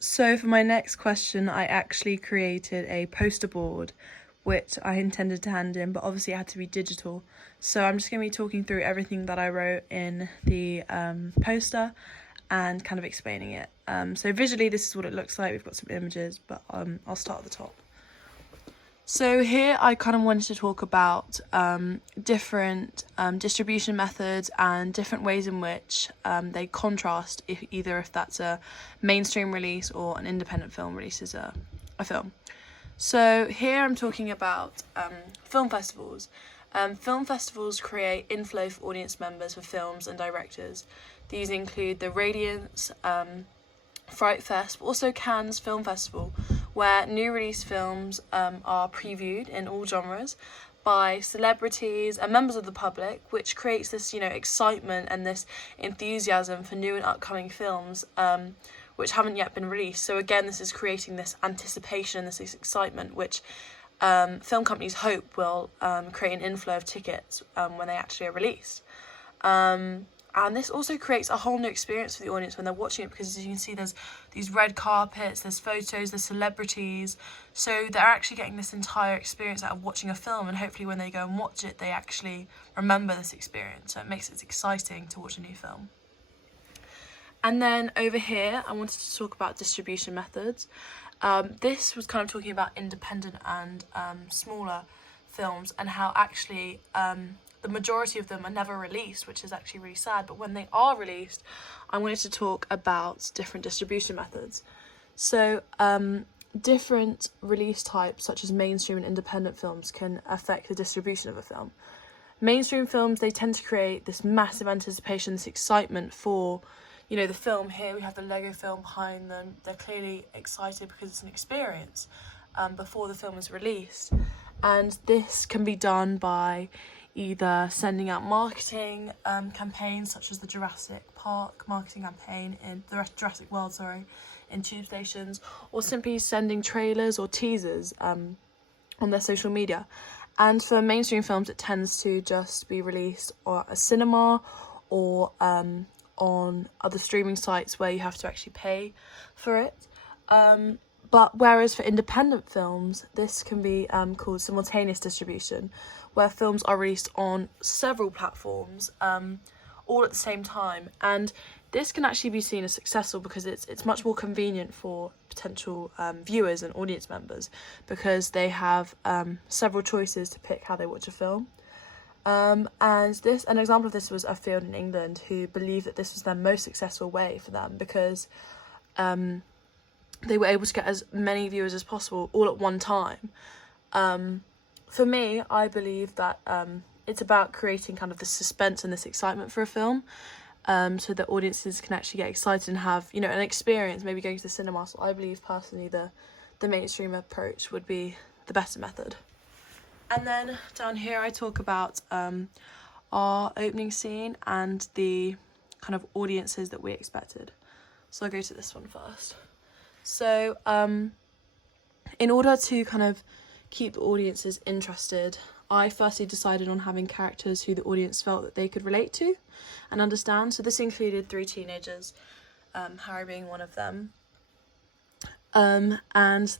So for my next question, I actually created a poster board which I intended to hand in, but obviously it had to be digital. So I'm just going to be talking through everything that I wrote in the poster and kind of explaining it. So visually this is what it looks like. We've got some images, but I'll start at the top. So here I kind of wanted to talk about different distribution methods and different ways in which they contrast if that's a mainstream release or an independent film releases a film. So here I'm talking about film festivals. Film festivals create inflow for audience members for films and directors. These include the Radiance, Fright Fest, but also Cannes Film Festival, where new release films are previewed in all genres by celebrities and members of the public, which creates this, excitement and this enthusiasm for new and upcoming films which haven't yet been released. So again, this is creating this anticipation, this excitement, which film companies hope will create an inflow of tickets when they actually are released. And this also creates a whole new experience for the audience when they're watching it, because as you can see, there's these red carpets, there's photos, there's celebrities. So they're actually getting this entire experience out of watching a film, and hopefully when they go and watch it, they actually remember this experience. So it makes it exciting to watch a new film. And then over here, I wanted to talk about distribution methods. This was kind of talking about independent and smaller films, and how actually the majority of them are never released, which is actually really sad. But when they are released, I wanted to talk about different distribution methods. So different release types, such as mainstream and independent films, can affect the distribution of a film. Mainstream films, they tend to create this massive anticipation, this excitement for, the film. Here we have the Lego film behind them. They're clearly excited because it's an experience before the film is released. And this can be done by either sending out marketing campaigns, such as the Jurassic Park marketing campaign in the Jurassic World, in tube stations, or simply sending trailers or teasers on their social media. And for mainstream films, it tends to just be released at a cinema or on other streaming sites where you have to actually pay for it. But whereas for independent films, this can be called simultaneous distribution, where films are released on several platforms all at the same time. And this can actually be seen as successful because it's much more convenient for potential viewers and audience members, because they have several choices to pick how they watch a film. And an example of this was a field in England who believed that this was their most successful way for them, because they were able to get as many viewers as possible all at one time. For me, I believe that it's about creating kind of the suspense and this excitement for a film, so that audiences can actually get excited and have, an experience, maybe going to the cinema. So I believe personally the mainstream approach would be the better method. And then down here I talk about our opening scene and the kind of audiences that we expected. So I'll go to this one first. So in order to kind of keep the audiences interested, I firstly decided on having characters who the audience felt that they could relate to and understand. So this included 3 teenagers, Harry being one of them. And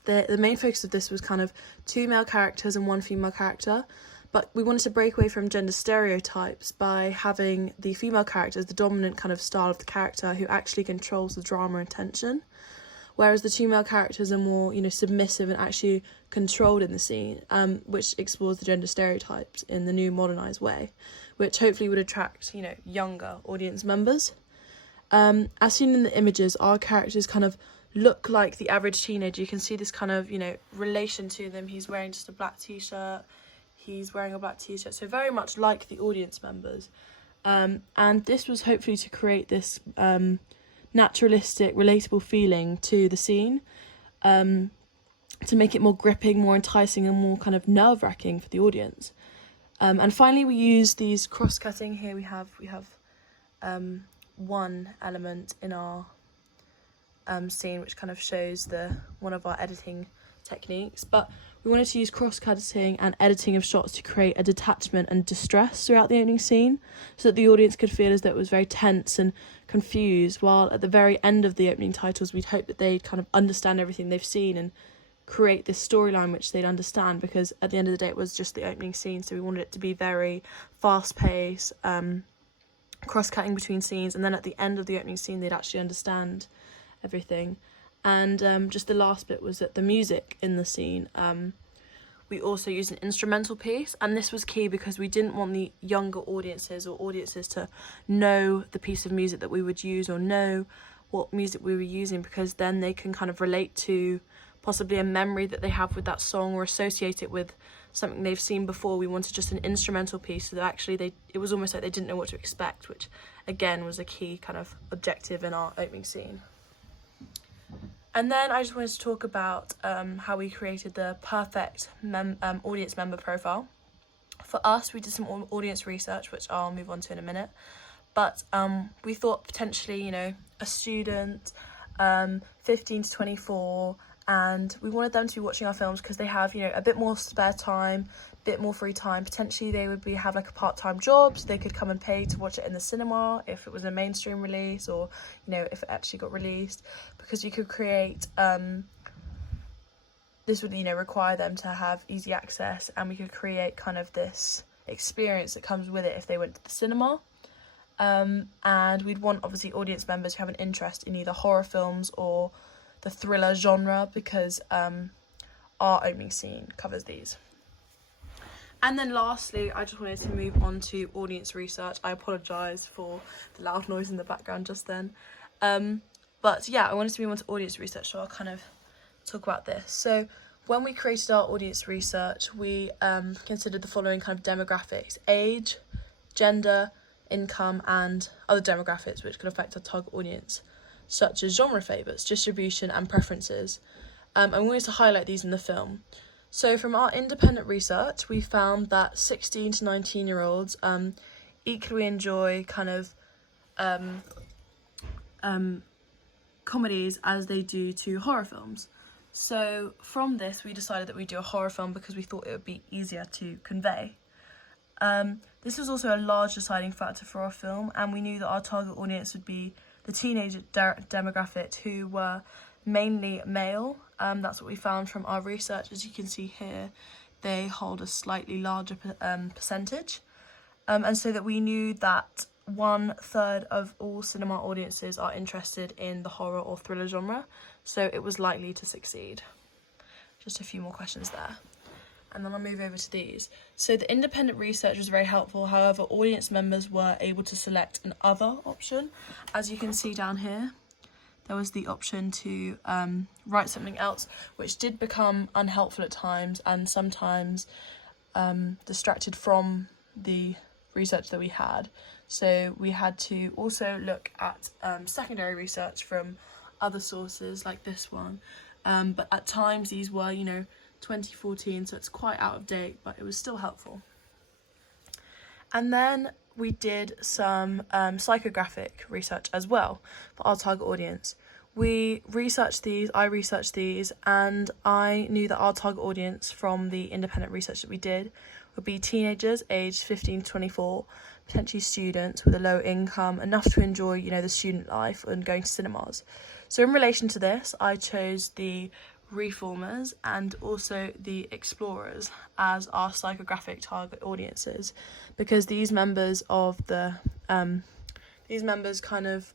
the main focus of this was kind of 2 male characters and 1 female character. But we wanted to break away from gender stereotypes by having the female character as the dominant kind of style of the character who actually controls the drama and tension, whereas the 2 male characters are more, submissive and actually controlled in the scene, which explores the gender stereotypes in the new modernised way, which hopefully would attract, younger audience members. As seen in the images, our characters kind of look like the average teenager. You can see this kind of, relation to them. He's wearing just a black t-shirt, he's wearing a black t-shirt, so very much like the audience members. And this was hopefully to create this naturalistic, relatable feeling to the scene, to make it more gripping, more enticing, and more kind of nerve-wracking for the audience. And finally, we use these cross-cutting. Here we have one element in our scene which kind of shows one of our editing techniques, but We wanted to use cross-cutting and editing of shots to create a detachment and distress throughout the opening scene, so that the audience could feel as though it was very tense and confused, while at the very end of the opening titles we'd hope that they'd kind of understand everything they've seen and create this storyline which they'd understand, because at the end of the day it was just the opening scene, so we wanted it to be very fast-paced, cross-cutting between scenes, and then at the end of the opening scene they'd actually understand everything. And just the last bit was that the music in the scene, we also used an instrumental piece, and this was key because we didn't want the younger audiences or audiences to know the piece of music that we would use or know what music we were using, because then they can kind of relate to possibly a memory that they have with that song or associate it with something they've seen before. We wanted just an instrumental piece so that actually it was almost like they didn't know what to expect, which again was a key kind of objective in our opening scene. And then I just wanted to talk about how we created the perfect audience member profile. For us, we did some audience research, which I'll move on to in a minute. But we thought potentially, a student, 15 to 24, and we wanted them to be watching our films because they have, a bit more spare time, a bit more free time. Potentially they would have like a part-time job, so they could come and pay to watch it in the cinema if it was a mainstream release, or if it actually got released, because you could create this would require them to have easy access, and we could create kind of this experience that comes with it if they went to the cinema. And we'd want obviously audience members who have an interest in either horror films or the thriller genre, because our opening scene covers these. And then lastly, I just wanted to move on to audience research. I apologise for the loud noise in the background just then. But yeah, I wanted to move on to audience research, so I'll kind of talk about this. So when we created our audience research, we considered the following kind of demographics: age, gender, income, and other demographics which could affect our target audience, such as genre favourites, distribution, and preferences. And we wanted to highlight these in the film. So from our independent research, we found that 16 to 19-year-olds equally enjoy kind of comedies as they do to horror films. So from this, we decided that we'd do a horror film because we thought it would be easier to convey. This was also a large deciding factor for our film, and we knew that our target audience would be the teenage demographic, who were mainly male. That's what we found from our research. As you can see here, they hold a slightly larger percentage. And so that we knew that 1/3 of all cinema audiences are interested in the horror or thriller genre, so it was likely to succeed. Just a few more questions there. And then I'll move over to these. So the independent research was very helpful. However, audience members were able to select an other option. As you can see down here, there was the option to write something else, which did become unhelpful at times and sometimes distracted from the research that we had. So we had to also look at secondary research from other sources like this one. But at times these were, 2014, so it's quite out of date, but it was still helpful. And then we did some psychographic research as well for our target audience. I researched these, and I knew that our target audience from the independent research that we did would be teenagers aged 15 to 24, potentially students with a low income, enough to enjoy, the student life and going to cinemas. So in relation to this, I chose the reformers and also the explorers as our psychographic target audiences, because these members kind of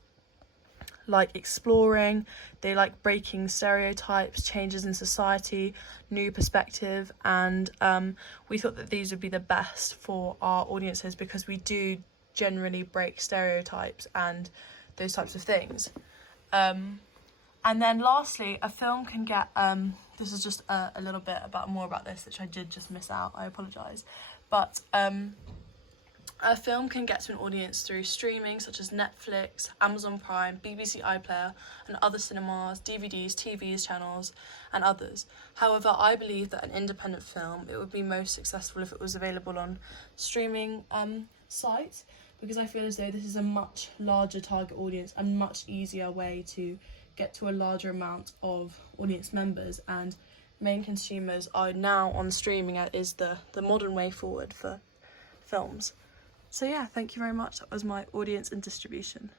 like exploring, they like breaking stereotypes, changes in society, new perspective, and we thought that these would be the best for our audiences because we do generally break stereotypes and those types of things. And then lastly, a film can get, this is just a little bit more about this, which I did just miss out, I apologise. But a film can get to an audience through streaming such as Netflix, Amazon Prime, BBC iPlayer, and other cinemas, DVDs, TVs, channels, and others. However, I believe that an independent film, it would be most successful if it was available on streaming sites, because I feel as though this is a much larger target audience and much easier way to get to a larger amount of audience members, and main consumers are now on streaming, is the modern way forward for films. So yeah, thank you very much. That was my audience and distribution.